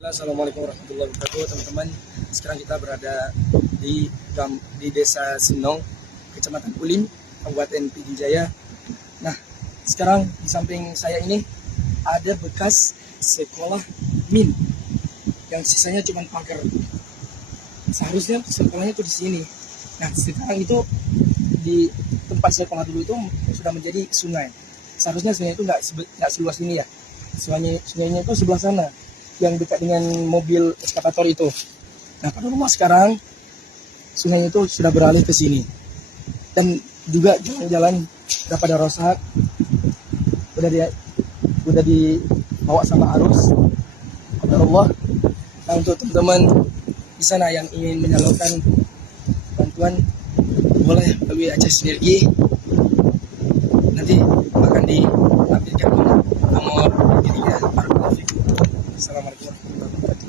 Assalamualaikum warahmatullahi wabarakatuh, teman-teman. Sekarang kita berada di Desa Sinong, Kecamatan Ulim, Kabupaten Pidi Jaya. Nah, sekarang di samping saya ini ada bekas sekolah min yang sisanya cuma pagar. Seharusnya sekolahnya itu di sini. Nah, sekarang itu di tempat sekolah dulu itu sudah menjadi sungai. Seharusnya sungai itu nggak seluas ini ya. Sungainya itu sebelah sana, yang dekat dengan mobil eskavator itu. Nah, pada rumah sekarang sungai itu sudah beralih ke sini, dan juga jalan-jalan sudah pada rusak, udah dibawa sama arus. Ya Allah. Nah, untuk teman-teman di sana yang ingin menyalurkan bantuan, boleh melalui Aceh Sinergi. Nanti akan ditampilkan nomor dirinya. Assalamualaikum warahmatullahi wabarakatuh.